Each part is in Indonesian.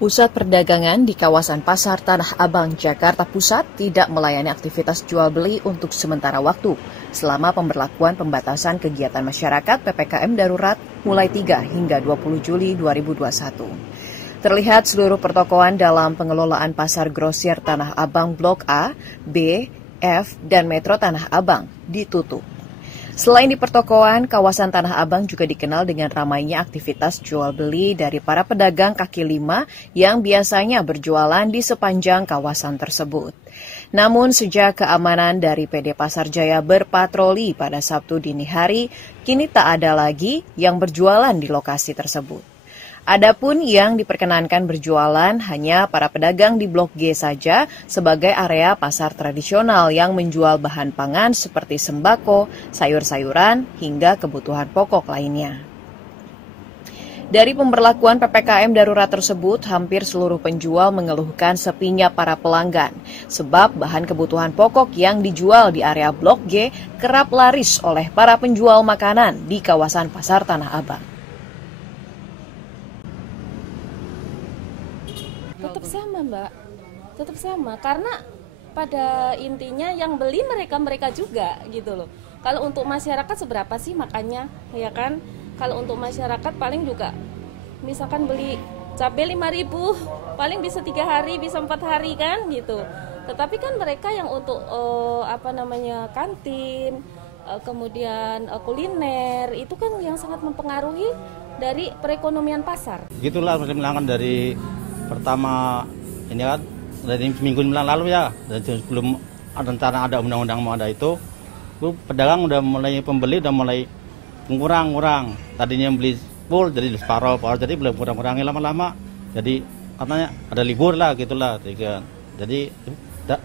Pusat perdagangan di kawasan Pasar Tanah Abang, Jakarta Pusat tidak melayani aktivitas jual-beli untuk sementara waktu selama pemberlakuan pembatasan kegiatan masyarakat PPKM darurat mulai 3 hingga 20 Juli 2021. Terlihat seluruh pertokoan dalam pengelolaan Pasar Grosir Tanah Abang Blok A, B, F, dan Metro Tanah Abang ditutup. Selain di pertokoan, kawasan Tanah Abang juga dikenal dengan ramainya aktivitas jual-beli dari para pedagang kaki lima yang biasanya berjualan di sepanjang kawasan tersebut. Namun sejak keamanan dari PD Pasar Jaya berpatroli pada Sabtu dini hari, kini tak ada lagi yang berjualan di lokasi tersebut. Adapun yang diperkenankan berjualan hanya para pedagang di Blok G saja sebagai area pasar tradisional yang menjual bahan pangan seperti sembako, sayur-sayuran, hingga kebutuhan pokok lainnya. Dari pemberlakuan PPKM darurat tersebut, hampir seluruh penjual mengeluhkan sepinya para pelanggan, sebab bahan kebutuhan pokok yang dijual di area Blok G kerap laris oleh para penjual makanan di kawasan Pasar Tanah Abang. Tetap sama, Mbak. Tetap sama karena pada intinya yang beli mereka juga gitu loh. Kalau untuk masyarakat seberapa sih makannya, ya kan? Kalau untuk masyarakat paling juga misalkan beli cabai 5.000, paling bisa 3 hari, bisa 4 hari kan gitu. Tetapi kan mereka yang untuk kantin, kemudian kuliner itu kan yang sangat mempengaruhi dari perekonomian pasar. Gitulah perkembangan dari pertama ini kan dari minggu lalu ya, dari sebelum rencana ada undang-undang mau ada itu pedagang udah mulai pembeli udah mulai kurang. Tadinya beli full jadi separuh, jadi belum kurang-kurangi lama-lama. Jadi katanya ada libur lah gitulah. Jadi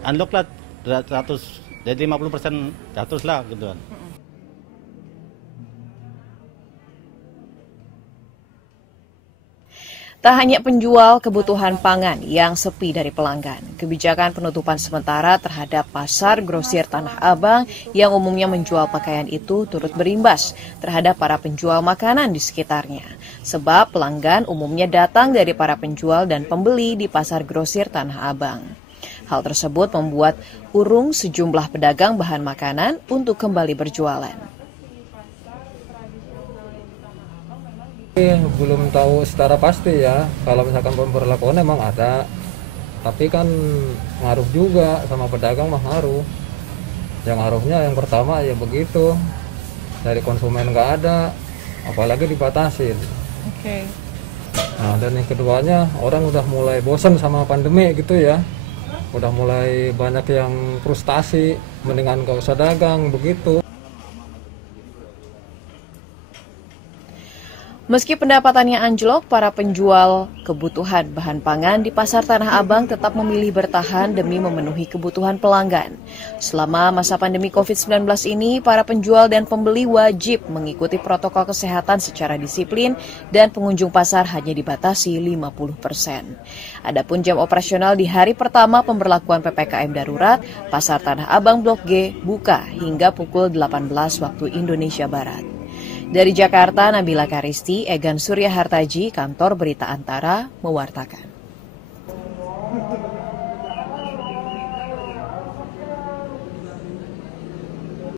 unlock lah 100, jadi 50% jatuh lah gitu kan. Tak hanya penjual kebutuhan pangan yang sepi dari pelanggan, kebijakan penutupan sementara terhadap Pasar Grosir Tanah Abang yang umumnya menjual pakaian itu turut berimbas terhadap para penjual makanan di sekitarnya. Sebab pelanggan umumnya datang dari para penjual dan pembeli di Pasar Grosir Tanah Abang. Hal tersebut membuat urung sejumlah pedagang bahan makanan untuk kembali berjualan. Belum tahu secara pasti ya, kalau misalkan pemberlakuan emang ada, tapi kan ngaruh juga sama pedagang mah ngaruh. Yang ngaruhnya yang pertama ya begitu, dari konsumen nggak ada, apalagi dibatasin. Oke. Nah dan yang keduanya orang udah mulai bosan sama pandemi gitu ya, udah mulai banyak yang frustasi, mendingan gak usah dagang begitu. Meski pendapatannya anjlok, para penjual kebutuhan bahan pangan di Pasar Tanah Abang tetap memilih bertahan demi memenuhi kebutuhan pelanggan. Selama masa pandemi COVID-19 ini, para penjual dan pembeli wajib mengikuti protokol kesehatan secara disiplin dan pengunjung pasar hanya dibatasi 50%. Adapun jam operasional di hari pertama pemberlakuan PPKM darurat, Pasar Tanah Abang Blok G buka hingga pukul 18 waktu Indonesia Barat. Dari Jakarta, Nabila Karisti, Egan Surya Hartaji, Kantor Berita Antara, mewartakan.